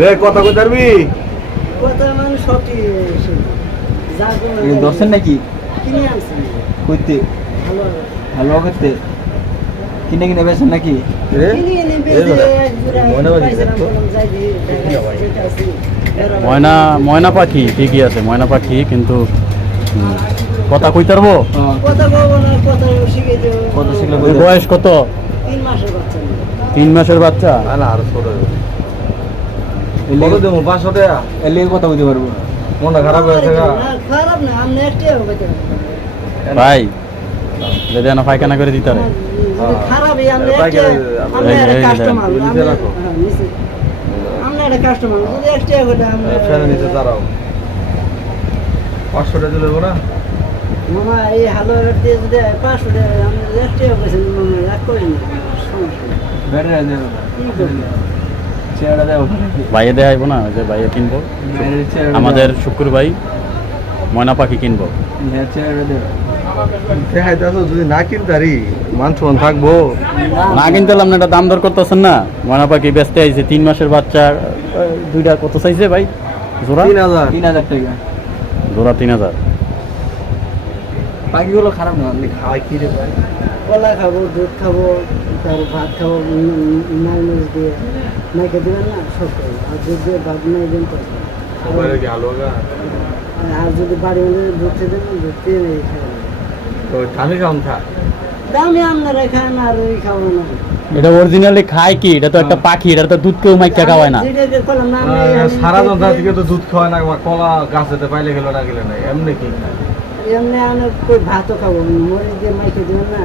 রে কথা কই পারবি কথা মানে সবটি দর্শন নাকি কিনে আনছি কইতে ভালো ভালো করতে কিনে কিনে বেছেন নাকি রে ময়না ময়না পাখি ঠিকই আছে ময়না পাখি কিন্তু কথা কইতে পারবো কথা বলবো না কথা শিখে দেবো কত শিখলে ওর বয়স কত 3 মাসের বাচ্চা 3 মাসের বাচ্চা আলা আর ছোট এলে দেবো 500 টাকা এলে কথা কইতে পারবো মনটা খারাপ হয়ে গেছে খারাপ না আমি একটাই হবে ভাই যদি না পায়খানা করে দিতে পারে খারাপই আমরা একটাই আমরা একটা কাস্টমার আমরা একটা কাস্টমার যদি একটাই করে আমরা ফেলে নিতে দাঁড়াও 500 টাকা দিলে না মামা এই হালো দিয়ে যদি 500 টাকা আমরা একটাই হবে মামা রাখ করি না সমস্যা বেড়ে দেবো কি করব চেয়ারটা দেবো ভাইয়ে দেয় আইবো না ওই যে ভাইয়ে কিনবো আমাদের শুক্র ভাই ময়না পাখি কিনবো চেয়ারটা দেবো যদি না কিনতারি মান সমান থাকবো না কিনতে হলাম না এটা দাম দর করতেছেন না ময়না পাখি বেচতে আইছে 3 মাসের বাচ্চা দুইটা কত চাইছে ভাই জোড়া 3000 টাকা জোড়া 3000 পাখিগুলো খারাপ না খাওয়াই কি রে ভাই কলা খাবো দুধ খাবো তারপর ভাত খাবো নাল মরিচ দিয়ে নাইকে দেবেন না সব খাবো আর দুধ দিয়ে ভাত নাই দেন তো আর যদি বাড়ি মধ্যে ধরতে দেন ধরতে নেই খাবো তো দামি কেমন থাক দামি আপনারা খান আর ওই খাবো না এটা অরিজিনালি খায় কি এটা তো একটা পাখি এটা তো দুধ কেউ মাইকা খাওয়ায় না যেটাকে করলাম না সারা জনতা থেকে তো দুধ খাওয়ায় না কলা গাছেতে পাইলে গেল না গেলে নাই এমনি কি খায় এমনি আমি কই ভাতও খাবো মরিচ দিয়ে মাইকে দেবেন না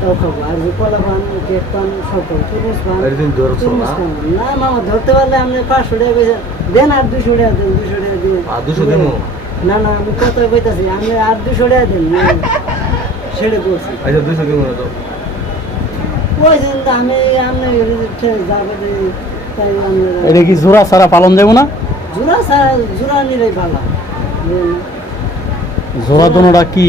তাও খাবো আর যে কলা পান কেক পান সব খাবো তরমুজ পান এদিন ধরছো না না মামা ধরতে পারলে আপনি 500 টাকা বেশি দেন আর 200 টাকা দেন 200 টাকা দিয়ে আর 200 দেবো না না আমি কত কইতাছি আপনি আর 200 টাকা দেন ছেড়ে করছি আচ্ছা 200 দেবো না তো কইছেন তো আমি আপনি যাবে তাই আমরা এটা কি জোড়া সারা পালন দেবো না জোড়া নিলেই ভালো জোড়া দোনোটা কি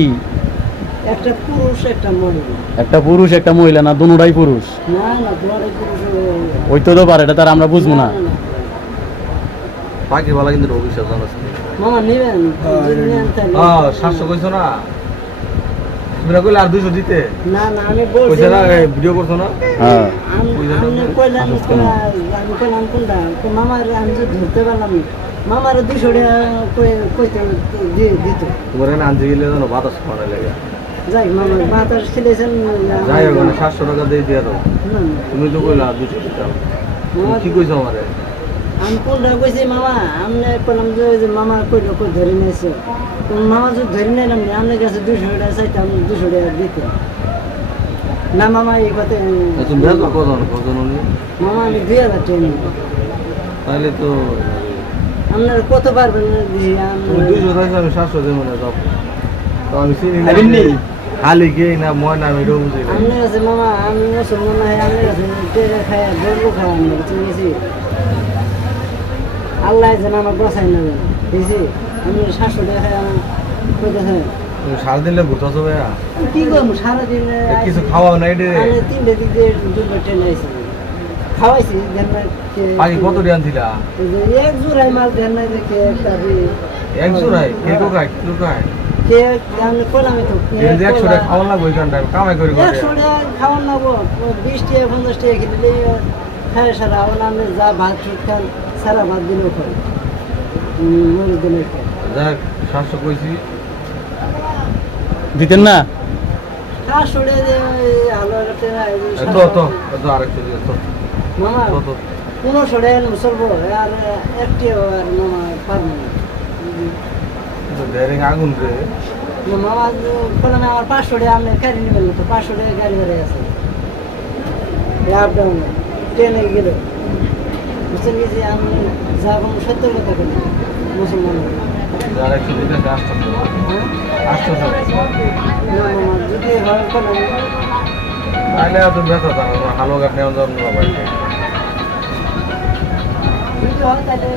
একটা পুরুষ একটা মহিলা একটা পুরুষ একটা মহিলা না দোনোটাই পুরুষ না না দুয়ারে পুরুষ ওই তো পারে এটা তার আমরা বুঝবো না পাখি ভালো কিন্তু অভিশাপ জানাস মামা নেবেন যদি নেন তাহলে 700 কইছো না তুমি না কইলে আর 200 দিতে না না আমি বলছি কইছ না ভিডিও করছো না হ্যাঁ আমি কইলাম আমি কইলাম কোনটা তো মামার আমি যে ধরতে পারলাম মামার 200 টাকা কইতে দিত তোমার এখানে আনতে গেলে জানো বাতাস খাওয়ানো লাগে যাই মামা বাতাস খেলেছেন যাই হোক 700 টাকা দিয়ে দিয়ে দাও না তুমি তো কইলা 200 দিতাম তুমি কি কইছো আমারে আমি কোনটা কইছি মামা আমি কইলাম যে মামা কইলো কই ধরে নিয়েছে তো মামা যদি ধরে নিলাম আপনার কাছে 200 টাকা চাইতাম 200 টাকা দিতে না মামা এই কথা তুমি বেচো কজন উনি মামা আমি 2000 টাকা নিব তাহলে তো আপনারা কত পারবেন দিই তুমি 200 টাকা আমি 700 দেব না যাও তো আমি চিনি না খালি কে না ময়না আমি রো বুঝি আপনার কাছে মামা আমি মুসলমান না আপনার কাছে টেকা খায় গরু খায় আমরা ঠিক আছে আল্লাহ যেন আমার বসাই না বুঝছি আমি 700 টাকা খাই আমার কইতেছে তুমি সারাদিন ঘুরতেছো ভাইয়া কি করবো সারাদিন কিছু খাওয়াও নাই রে আমি 3 দিন দিয়ে 2 ট্রেন আইছি খাওয়াইছি দেন না পাখি কত দিয়ে আনছিলা এক জোড়াই মাল দেন না যে কে কাবি এক জোড়াই কে কো খায় কি খায় কে আমি কইলাম তো এই 100 টাকা খাওয়া লাগবে ওইখান টাইম কামাই করে করে 100 টাকা খাওয়ান না গো 20 টাকা 50 টাকা কিনলে খায় সারা আমরা যা ভাত খান সারা ভাত দিলেও খাই মরিচ দিলে খাই যাক 700 কইছি দিতেন না আসলে যে আলো রাতে তো আরেকটু দিও তো মামা তো 1500 টাকা চলবো আর একটি আর মামা পারবো না তো ডেরিং আগুন রে মামা বললাম আমার 500 টাকা আপনি গাড়ি নেবেন তো 500 টাকা গাড়ি ভাড়া আছে আপ ডাউন ট্রেনে গেলে বুঝছেন কি আমি যাবো 70 টাকা করে মুসলমান আরেকটু দিতে আসতে আসতে না মামা যদি হয় করলাম তাহলে তো বেটা তো ভালো গাছ নেওয়া যাবে না ভাই যদি হয় তাহলে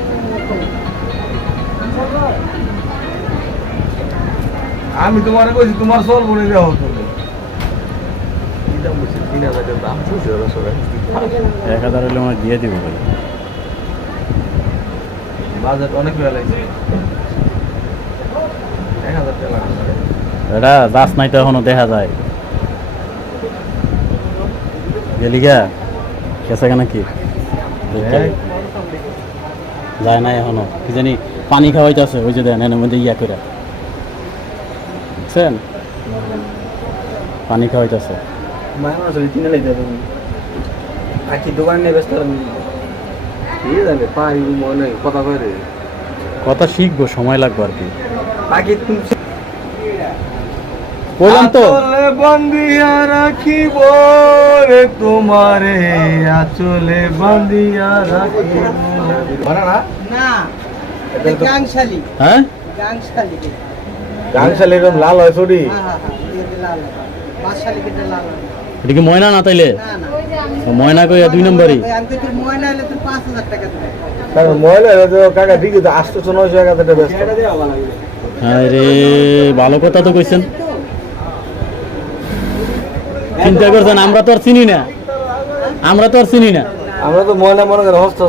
আমি তোমারে কইছি তোমার চল বলে দেওয়া তুমি দাম বলছি 3000 এর দাম বলছি 1000 হলে আমার দিয়ে দিব ভাই। বাজেট অনেক বেলা লাগছে 1000 টাকা লাগবে এটা দাস নাই তো এখনো দেখা যায় গেলিগা কেসা কেন কি যায় না এখনো কি জানি পানি খাওয়াইতেছে ওই যে দেন এর মধ্যে ইয়া করে বুঝছেন পানি খাওয়াইতেছে মায়ের চলে তিনে লাইতে হবে আকি দোকান নিয়ে ব্যস্ত কি জানে পাই মনে কথা কই রে কথা শিখবো সময় লাগবে আর কি বাকি তুমি বললাম তো আচলে বন্দিয়া রাখিব রে তোমারে আচলে বন্দিয়া রাখিব মানে না না এটা গাংশালি হ্যাঁ গাংশালি গাংশালি এরকম লাল হয় ছড়ি হ্যাঁ এটা লাল বাদশালি কেটে লাল এটা কি ময়না না তাইলে না না ময়না কই 2 নম্বরই আমি তোর ময়না হলে তোর 5000 টাকা দেব কারণ মহিলা তো কাকা ঠিকই তো 800 900 টাকা ব্যস্ত এটা দেওয়া ভালো লাগে আরে ভালো কথা তো কইছেন চিন্তা করছেন আমরা তো আর চিনি না আমরা তো ময়না মনে করে হস্ত